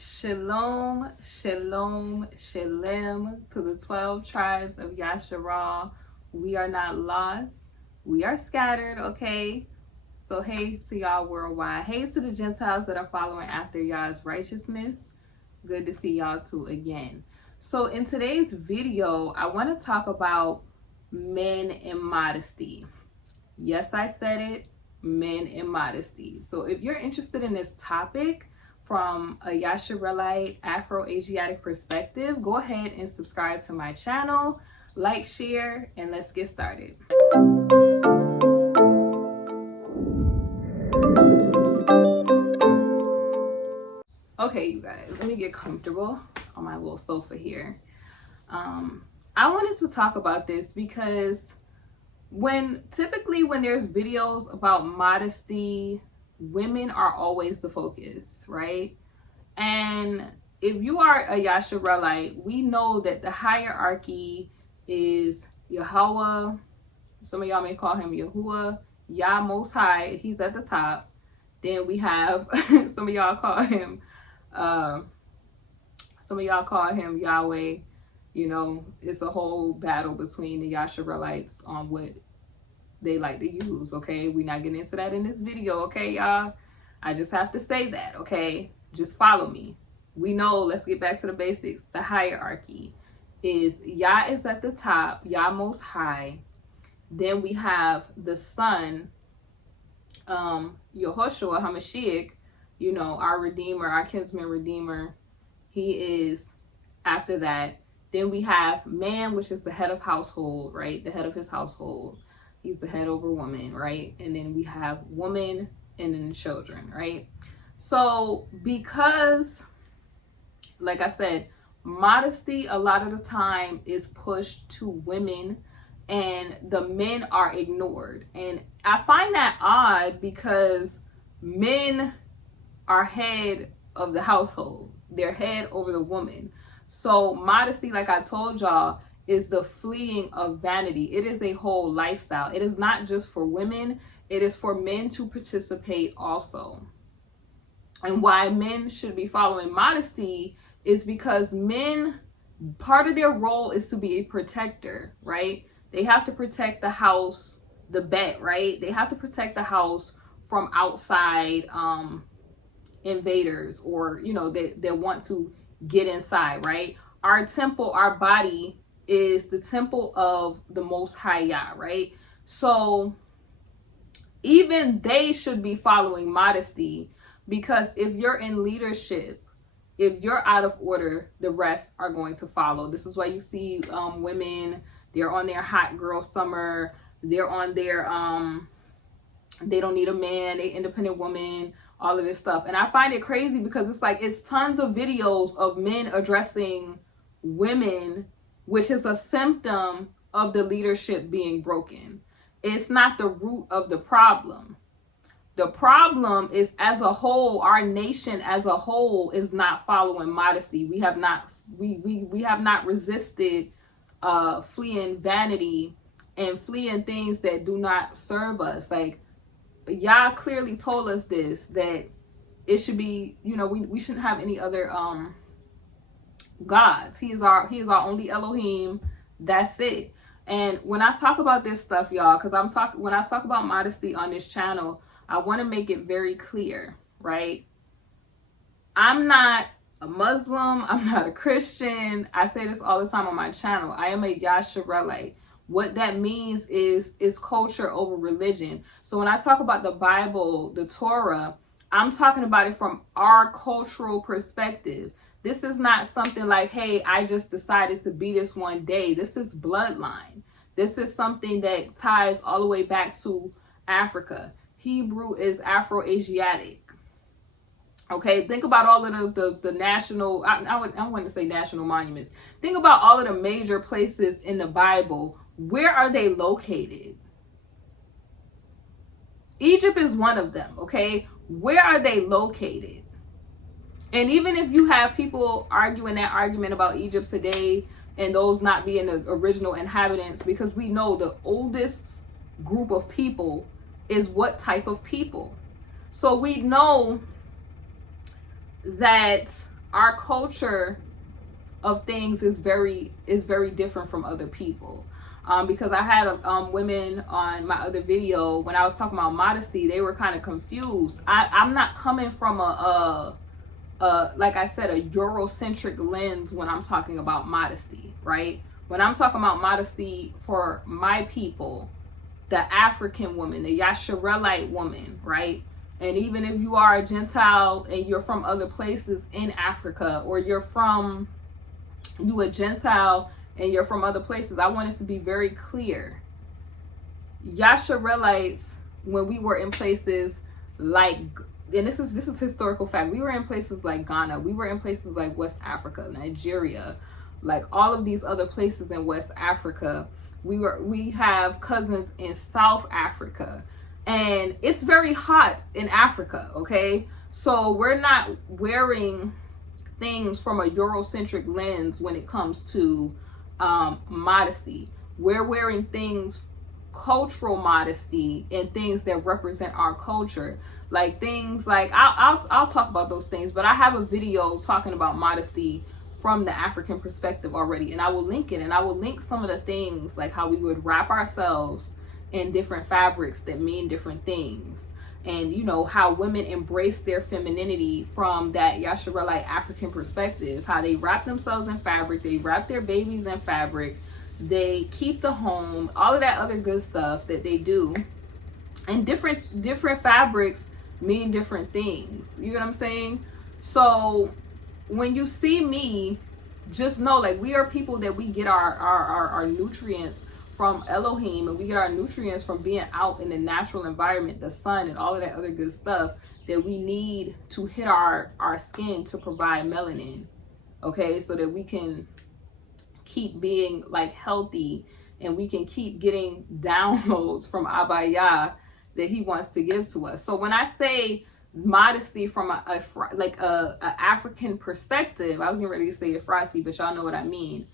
Shalom, shalom, shalom to the 12 tribes of Yasharal. We are not lost. We are scattered, okay? So hey to y'all worldwide. Hey to the Gentiles that are following after y'all's righteousness. Good to see y'all too again. So in today's video, I want to talk about men and modesty. Yes, I said it, men and modesty. So if you're interested in this topic, from a Yasharelite Afro-Asiatic perspective, go ahead and subscribe to my channel, like, share, and let's get started. Okay, you guys, let me get comfortable on my little sofa here. I wanted to talk about this because typically when there's videos about modesty, women are always the focus, right? And if you are a Yasharelite, we know that the hierarchy is Yahweh. Some of y'all may call him Yahuwah, Yah Most High. He's at the top. Then we have some of y'all call him Yahweh. You know, it's a whole battle between the Yasharelites on what they like to use, okay? We're not getting into that in this video, okay, y'all? I just have to say that, okay? Just follow me. We know, let's get back to the basics. The hierarchy is Yah is at the top, Yah Most High. Then we have the Son, Yehoshua HaMashiach, you know, our Redeemer, our kinsman Redeemer. He is after that. Then we have man, which is the head of household, right? The head of his household. He's the head over woman, right? And then we have woman and then children, right? So because, like I said, modesty a lot of the time is pushed to women and the men are ignored. And I find that odd because men are head of the household. They're head over the woman. So modesty, like I told y'all, is the fleeing of vanity. It is a whole lifestyle. It is not just for women. It is for men to participate also. And why men should be following modesty is because men, part of their role is to be a protector, right? They have to protect the house, the bet, right? They have to protect the house from outside invaders, or, you know, they want to get inside, right? Our temple, our body is the temple of the Most High Yah, right? So even they should be following modesty, because if you're in leadership, if you're out of order, the rest are going to follow. This is why you see women, they're on their hot girl summer, they're on their they don't need a man, they independent woman, all of this stuff. And I find it crazy because it's like, it's tons of videos of men addressing women, which is a symptom of the leadership being broken. It's not the root of the problem. The problem is, as a whole, our nation as a whole is not following modesty. We have not resisted fleeing vanity and fleeing things that do not serve us. Like, Yah clearly told us this, that it should be, you know, we shouldn't have any other gods. He is our only Elohim. That's it. And when I talk about this stuff, y'all, because when I talk about modesty on this channel, I want to make it very clear, right? I'm not a Muslim. I'm not a Christian. I say this all the time on my channel. I am a Yasharelite. What that means is culture over religion. So when I talk about the Bible, the Torah, I'm talking about it from our cultural perspective. This is not something like, hey, I just decided to be this one day. This is bloodline. This is something that ties all the way back to Africa. Hebrew is Afro-Asiatic. Okay, think about all of the national, I want to say national monuments. Think about all of the major places in the Bible. Where are they located? Egypt is one of them, okay? Where are they located? And even if you have people arguing that argument about Egypt today and those not being the original inhabitants, because we know the oldest group of people is what type of people. So we know that our culture of things is very different from other people. Because I had women on my other video when I was talking about modesty, they were kind of confused. I'm not coming from like I said, a Eurocentric lens when I'm talking about modesty, right? When I'm talking about modesty for my people, the African woman, the Yasharelite woman, right? And even if you are a Gentile and you're from other places in Africa, or you a Gentile and you're from other places, I want it to be very clear. Yasharelites, when we were in places like, and this is historical fact, we were in places like Ghana, we were in places like West Africa, Nigeria, like all of these other places in West Africa. We have cousins in South Africa, and it's very hot in Africa, okay? So we're not wearing things from a Eurocentric lens when it comes to modesty. We're wearing things, cultural modesty, and things that represent our culture, like things like I'll talk about those things, but I have a video talking about modesty from the African perspective already, and I will link it, and I will link some of the things, like how we would wrap ourselves in different fabrics that mean different things, and you know how women embrace their femininity from that Yasharelite African perspective, how they wrap themselves in fabric, they wrap their babies in fabric, they keep the home, all of that other good stuff that they do. And different fabrics mean different things, you know what I'm saying? So when you see me, just know, like, we are people that we get our nutrients from Elohim, and we get our nutrients from being out in the natural environment, the sun, and all of that other good stuff that we need to hit our skin to provide melanin, okay? So that we can keep being like healthy, and we can keep getting downloads from Abaya that he wants to give to us. So when I say modesty from a African perspective, I was getting ready to say Afrasi, but y'all know what I mean.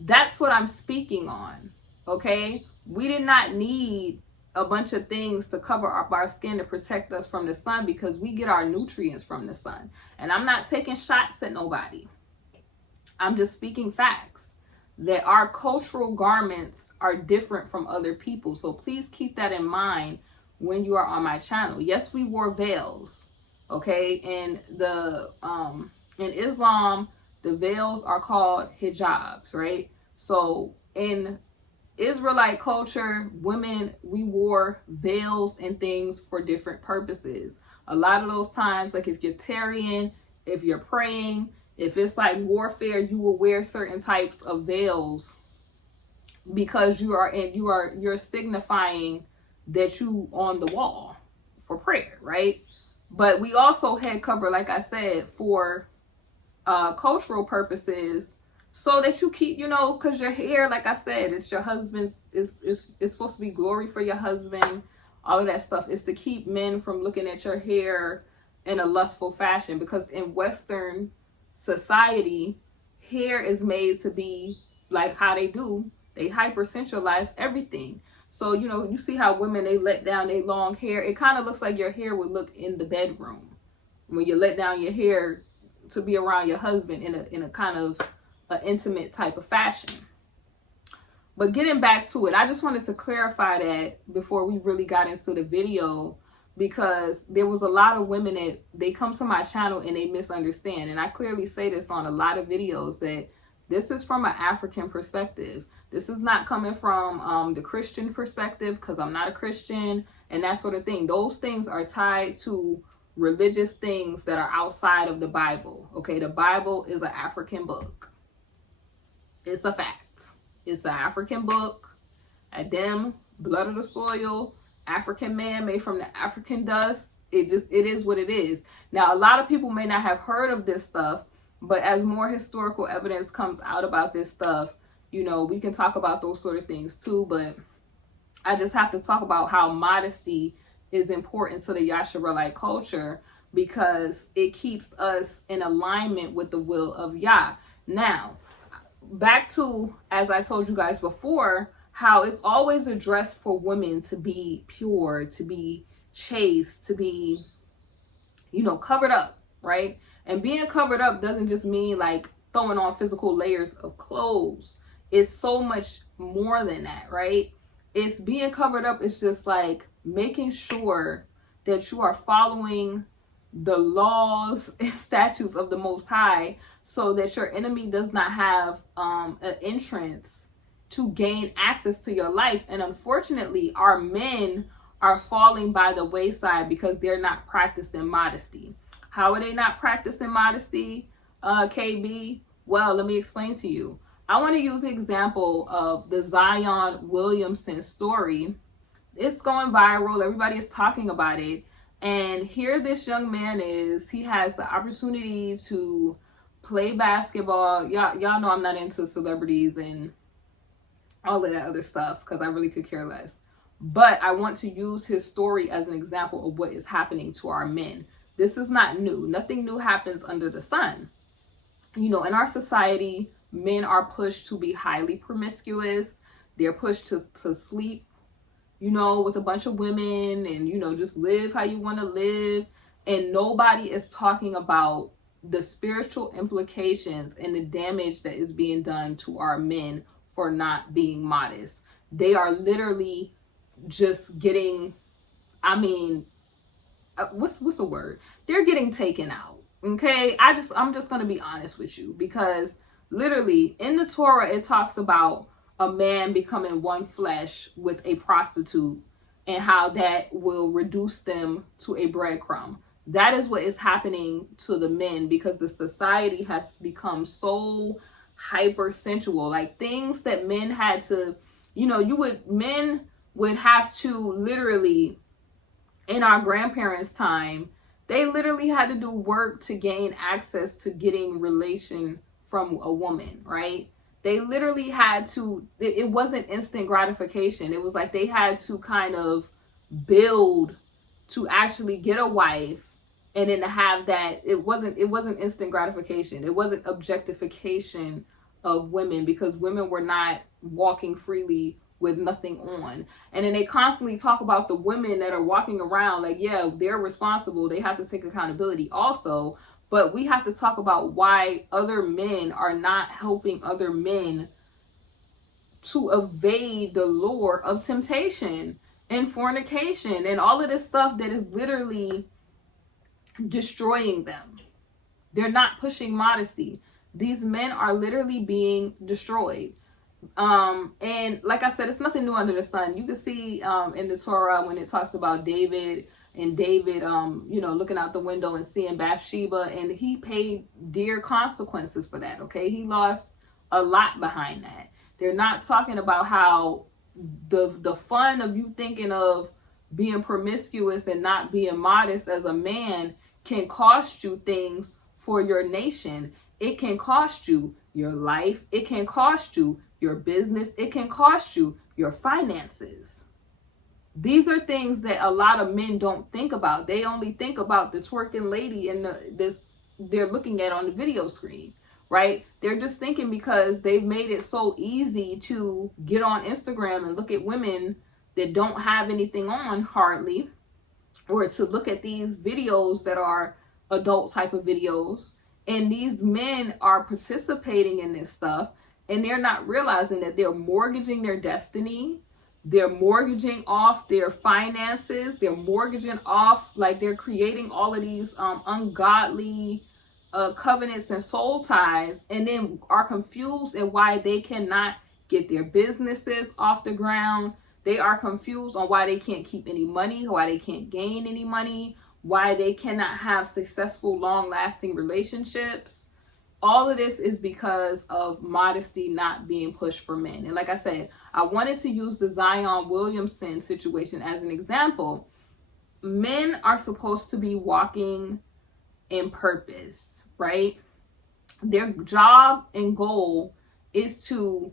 That's what I'm speaking on, okay? We did not need a bunch of things to cover up our skin to protect us from the sun, because we get our nutrients from the sun. And I'm not taking shots at nobody. I'm just speaking facts, that our cultural garments are different from other people. So please keep that in mind when you are on my channel. Yes, we wore veils, okay? In Islam, the veils are called hijabs, right? So in Israelite culture, women, we wore veils and things for different purposes. A lot of those times, like if you're tarrying, if you're praying, if it's like warfare, you will wear certain types of veils, because you're signifying that you on the wall for prayer, right? But we also head cover, like I said, for cultural purposes, so that you keep, you know, because your hair, like I said, it's your husband's, it's supposed to be glory for your husband, all of that stuff. Is to keep men from looking at your hair in a lustful fashion, because in Western society, hair is made to be like how they do, they hypersensualize everything. So, you know, you see how women, they let down their long hair. It kind of looks like your hair would look in the bedroom when you let down your hair to be around your husband in a kind of an intimate type of fashion. But getting back to it, I just wanted to clarify that before we really got into the video, because there was a lot of women that they come to my channel and they misunderstand. And I clearly say this on a lot of videos, that this is from an African perspective. This is not coming from the Christian perspective, because I'm not a Christian and that sort of thing. Those things are tied to religious things that are outside of the Bible. Okay, the Bible is an African book. It's a fact. It's an African book. Adam, blood of the soil, African man made from the African dust. It is what it is. Now, a lot of people may not have heard of this stuff, but as more historical evidence comes out about this stuff, you know, we can talk about those sort of things too. But I just have to talk about how modesty is important to the Yasharelite culture, because it keeps us in alignment with the will of Yah. Now, back to, as I told you guys before, how it's always addressed for women to be pure, to be chaste, to be, you know, covered up. right? And being covered up doesn't just mean like throwing on physical layers of clothes. It's so much more than that, right? It's being covered up. It's just like making sure that you are following the laws and statutes of the Most High, so that your enemy does not have an entrance to gain access to your life. And unfortunately, our men are falling by the wayside because they're not practicing modesty. How are they not practicing modesty, KB? Well, let me explain to you. I want to use the example of the Zion Williamson story. It's going viral. Everybody is talking about it. And here this young man is. He has the opportunity to play basketball. Y'all know I'm not into celebrities and all of that other stuff because I really could care less. But I want to use his story as an example of what is happening to our men. This is not new. Nothing new happens under the sun. You know, in our society, men are pushed to be highly promiscuous. They're pushed to sleep, you know, with a bunch of women and, you know, just live how you want to live. And nobody is talking about the spiritual implications and the damage that is being done to our men for not being modest. They are literally just getting, I mean, what's a word? They're getting taken out. Okay, I'm just going to be honest with you, because literally in the Torah it talks about a man becoming one flesh with a prostitute and how that will reduce them to a breadcrumb. That is what is happening to the men, because the society has become so hypersensual. Like things that men had to, you know, men would have to literally, in our grandparents' time, they literally had to do work to gain access to getting relation from a woman, right? They literally had to, it wasn't instant gratification. It was like they had to kind of build to actually get a wife, and then to have that, it wasn't instant gratification. It wasn't objectification of women, because women were not walking freely with nothing on. And then they constantly talk about the women that are walking around like, yeah, they're responsible. They have to take accountability also. But we have to talk about why other men are not helping other men to evade the lure of temptation and fornication and all of this stuff that is literally destroying them. They're not pushing modesty. These men are literally being destroyed. And like I said, it's nothing new under the sun. You can see in the Torah when it talks about David, you know, looking out the window and seeing Bathsheba, and he paid dear consequences for that. Okay, he lost a lot behind that. They're not talking about how the fun of you thinking of being promiscuous and not being modest as a man can cost you things for your nation. It can cost you your life. It can cost you your business. It can cost you your finances. These are things that a lot of men don't think about. They only think about the twerking lady and they're looking at on the video screen, right? They're just thinking because they've made it so easy to get on Instagram and look at women that don't have anything on hardly, or to look at these videos that are adult type of videos. And these men are participating in this stuff, and they're not realizing that they're mortgaging their destiny. They're mortgaging off their finances. They're mortgaging off, like they're creating all of these ungodly covenants and soul ties, and then are confused at why they cannot get their businesses off the ground. They are confused on why they can't keep any money, why they can't gain any money, why they cannot have successful, long-lasting relationships. All of this is because of modesty not being pushed for men. And like I said, I wanted to use the Zion Williamson situation as an example. Men are supposed to be walking in purpose, right? Their job and goal is to,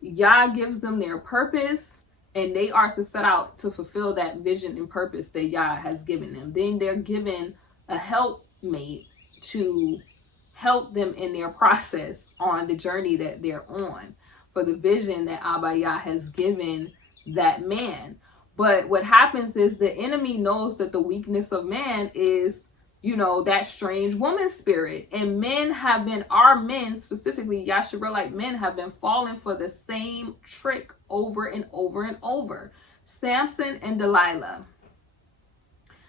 Yah gives them their purpose, and they are to set out to fulfill that vision and purpose that Yah has given them. Then they're given a helpmate to help them in their process on the journey that they're on for the vision that Abba Yah has given that man. But what happens is the enemy knows that the weakness of man is you know, that strange woman spirit. And men have been, our men specifically, Yasharelite men have been falling for the same trick over and over and over. Samson and Delilah.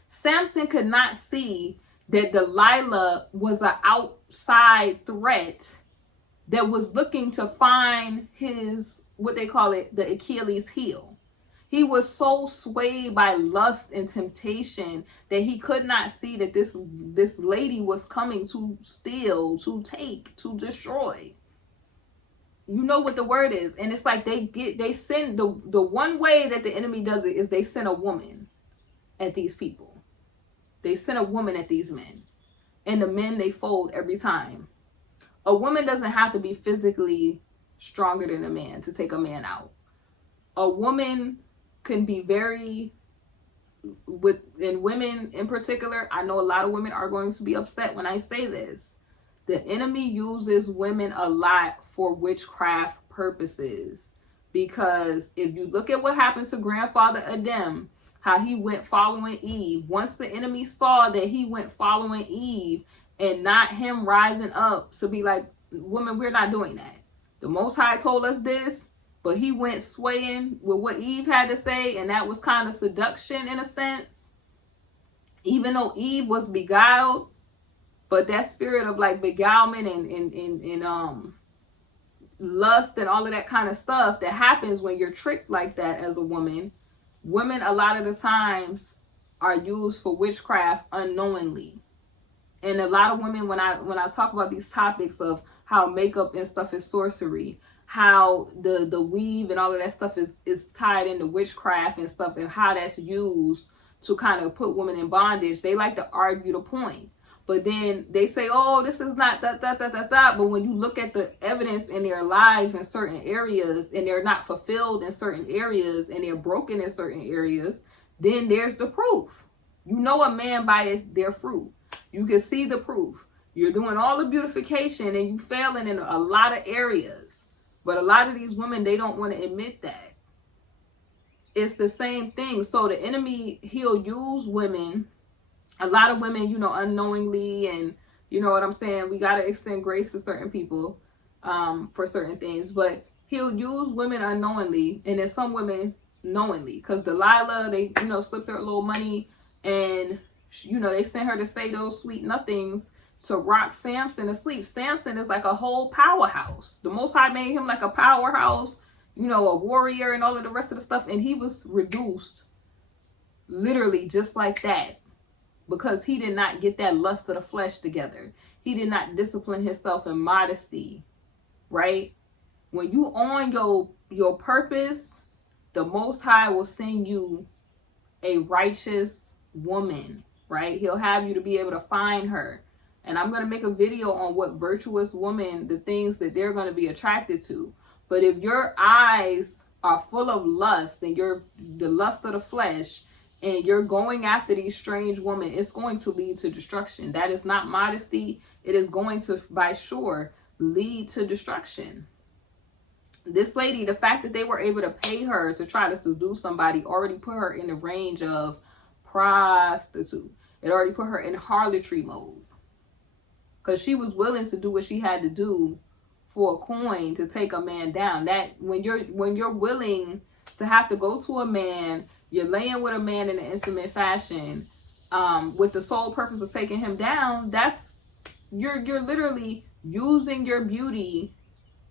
Samson could not see that Delilah was an outside threat that was looking to find his, what they call it, the Achilles heel. He was so swayed by lust and temptation that he could not see that this lady was coming to steal, to take, to destroy. You know what the word is. And it's like they send, the one way that the enemy does it is they send a woman at these people. They send a woman at these men. And the men, they fold every time. A woman doesn't have to be physically stronger than a man to take a man out. A woman can be very, and women in particular, I know a lot of women are going to be upset when I say this. The enemy uses women a lot for witchcraft purposes. Because if you look at what happened to grandfather Adam, how he went following Eve. Once the enemy saw that he went following Eve and not him rising up to be like, woman, we're not doing that. The Most High told us this, but he went swaying with what Eve had to say, and that was kind of seduction in a sense. Even though Eve was beguiled, but that spirit of like beguilement and lust and all of that kind of stuff that happens when you're tricked like that as a woman. Women a lot of the times are used for witchcraft unknowingly. And a lot of women, when I talk about these topics of how makeup and stuff is sorcery, how the weave and all of that stuff is tied into witchcraft and stuff, and how that's used to kind of put women in bondage, they like to argue the point. But then they say, oh, this is not that. But when you look at the evidence in their lives in certain areas, and they're not fulfilled in certain areas, and they're broken in certain areas, then there's the proof. You know a man by their fruit. You can see the proof. You're doing all the beautification and you failing in a lot of areas. But a lot of these women, they don't want to admit that. It's the same thing. So the enemy, he'll use women. A lot of women, you know, unknowingly, and you know what I'm saying? We got to extend grace to certain people for certain things. But he'll use women unknowingly, and then some women knowingly. Because Delilah, they, you know, slipped her little money, and, you know, they sent her to say those sweet nothings to rock Samson to sleep. Samson is like a whole powerhouse. The Most High made him like a powerhouse, you know, a warrior and all of the rest of the stuff. And he was reduced literally just like that. Because he did not get that lust of the flesh together. He did not discipline himself in modesty, right? When you on your purpose, the Most High will send you a righteous woman, right? He'll have you to be able to find her. And I'm going to make a video on what virtuous woman, the things that they're going to be attracted to. But if your eyes are full of lust and the lust of the flesh, and you're going after these strange women, it's going to lead to destruction. That is not modesty. It is going to, by sure, lead to destruction. This lady, the fact that they were able to pay her to try to seduce somebody already put her in the range of prostitute. It already put her in harlotry mode. Because she was willing to do what she had to do for a coin to take a man down. That when you're willing to have to go to a man, you're laying with a man in an intimate fashion, with the sole purpose of taking him down, that's you're literally using your beauty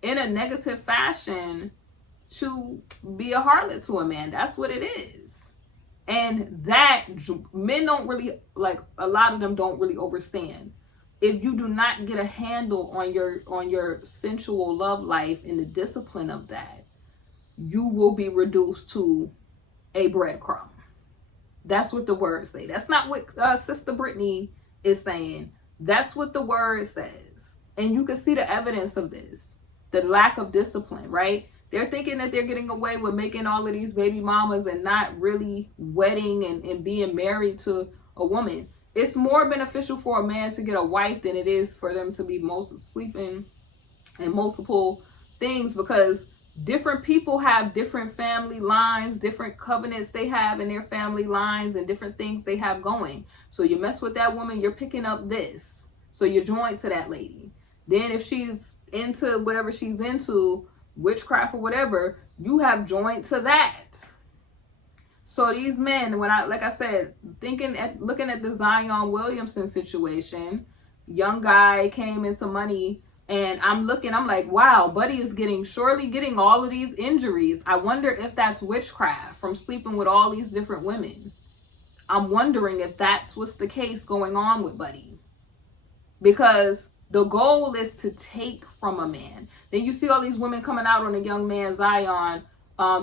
in a negative fashion to be a harlot to a man. That's what it is. And that men don't really, like, a lot of them don't really understand. If you do not get a handle on your sensual love life and the discipline of that, you will be reduced to a breadcrumb. That's what the word say. That's not what Sister Brittany is saying. That's what the word says. And you can see the evidence of this. The lack of discipline, right? They're thinking that they're getting away with making all of these baby mamas and not really wedding and being married to a woman. It's more beneficial for a man to get a wife than it is for them to be sleeping in multiple things, because Different people have different family lines, different covenants they have in their family lines, and different things they have going. So you mess with that woman, you're picking up this. So you're joined to that lady. Then if she's into whatever she's into, witchcraft or whatever, you have joined to that. So these men, when like I said, looking at the Zion Williamson situation, young guy came into money, and I'm like, wow, Buddy is surely getting all of these injuries. I wonder if that's witchcraft from sleeping with all these different women. I'm wondering if that's what's the case going on with Buddy. Because the goal is to take from a man. Then you see all these women coming out on a young man, Zion,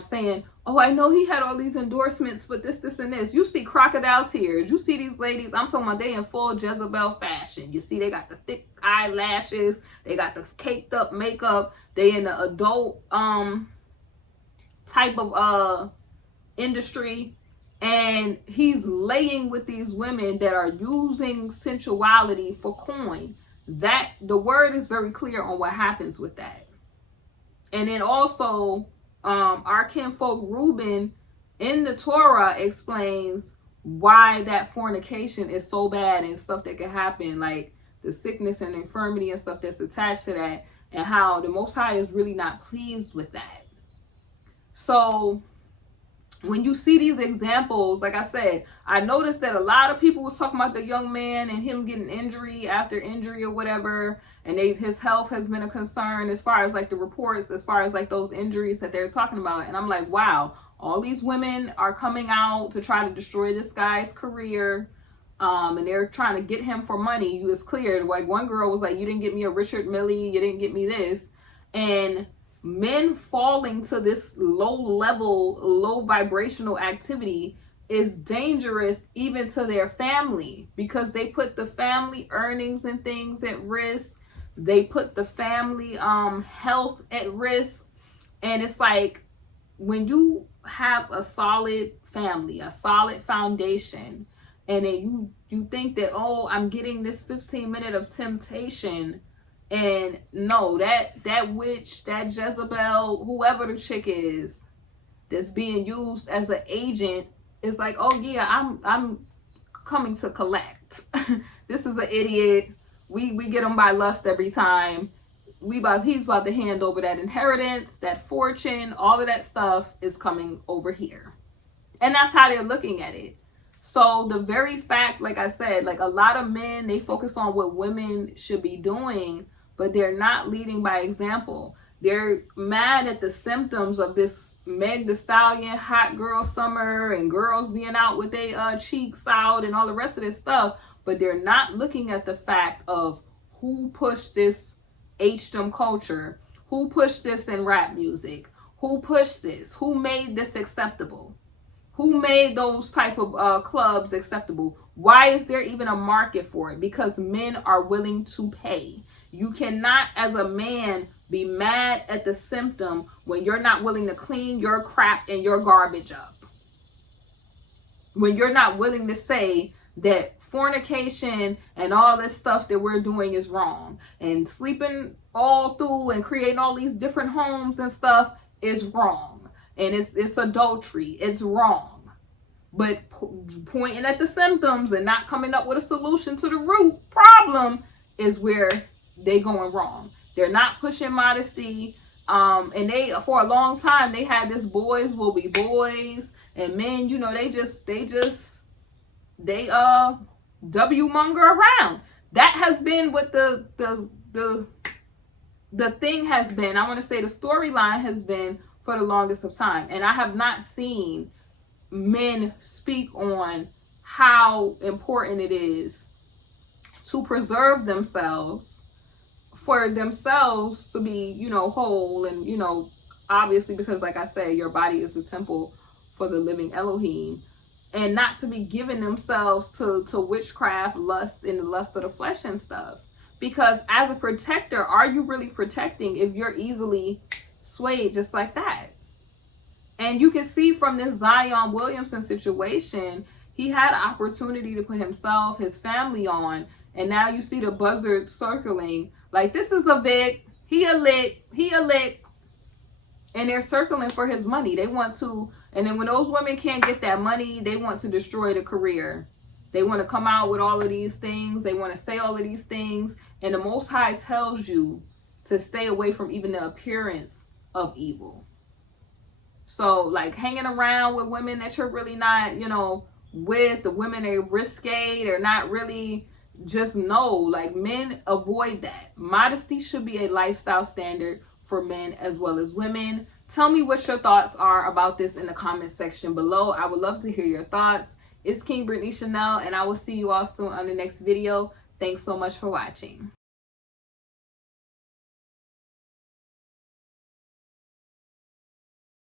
saying, oh, I know he had all these endorsements, but this, and this. You see crocodile tears. You see these ladies, I'm talking about, they in full Jezebel fashion. You see they got the thick eyelashes. They got the caked up makeup. They in the adult type of industry. And he's laying with these women that are using sensuality for coin. That the word is very clear on what happens with that. And then also, our kinfolk Reuben in the Torah explains why that fornication is so bad and stuff that can happen, like the sickness and infirmity and stuff that's attached to that, and how the Most High is really not pleased with that. So when you see these examples, like I said, I noticed that a lot of people was talking about the young man and him getting injury after injury or whatever, and his health has been a concern as far as like the reports, as far as like those injuries that they're talking about. And I'm like, wow, all these women are coming out to try to destroy this guy's career, and they're trying to get him for money. It's clear. Like one girl was like, you didn't get me a Richard Mille, you didn't get me this. And men falling to this low vibrational activity is dangerous even to their family, because they put the family earnings and things at risk. They put the family health at risk. And it's like, when you have a solid family, a solid foundation, and then you think that, oh, I'm getting this 15 minutes of temptation. And no, that witch, that Jezebel, whoever the chick is that's being used as an agent, is like, oh yeah, I'm coming to collect. This is an idiot. We get him by lust every time. He's about to hand over that inheritance, that fortune, all of that stuff is coming over here. And that's how they're looking at it. So the very fact, like I said, like a lot of men, they focus on what women should be doing, but they're not leading by example. They're mad at the symptoms of this Meg Thee Stallion hot girl summer and girls being out with their cheeks out and all the rest of this stuff, but they're not looking at the fact of who pushed this H-dom culture, who pushed this in rap music, who pushed this, who made this acceptable, who made those type of clubs acceptable. Why is there even a market for it? Because men are willing to pay. You cannot, as a man, be mad at the symptom when you're not willing to clean your crap and your garbage up. When you're not willing to say that fornication and all this stuff that we're doing is wrong, and sleeping all through and creating all these different homes and stuff is wrong, and it's adultery, it's wrong. But pointing at the symptoms and not coming up with a solution to the root problem is where they going wrong. They're not pushing modesty. And they, for a long time, they had this boys will be boys, and men, you know, they W monger around. That has been what the thing has been. I want to say the storyline has been for the longest of time. And I have not seen men speak on how important it is to preserve themselves, for themselves to be, you know, whole, and, you know, obviously, because like I said, your body is the temple for the living Elohim, and not to be giving themselves to witchcraft, lust, and the lust of the flesh and stuff. Because as a protector, are you really protecting if you're easily swayed just like that? And you can see from this Zion Williamson situation, he had an opportunity to put himself, his family on, and now you see the buzzards circling like, this is a Vic, he a lick, And they're circling for his money. They want to, and then when those women can't get that money, they want to destroy the career. They want to come out with all of these things. They want to say all of these things. And the Most High tells you to stay away from even the appearance of evil. So, like, hanging around with women that you're really not, you know, with, the women that are risque, they're not really, just know, like, men avoid that. Modesty should be a lifestyle standard for men as well as women. Tell me what your thoughts are about this in the comment section below. I would love to hear your thoughts. It's King Brittany Chanel, and I will see you all soon on the next video. Thanks so much for watching.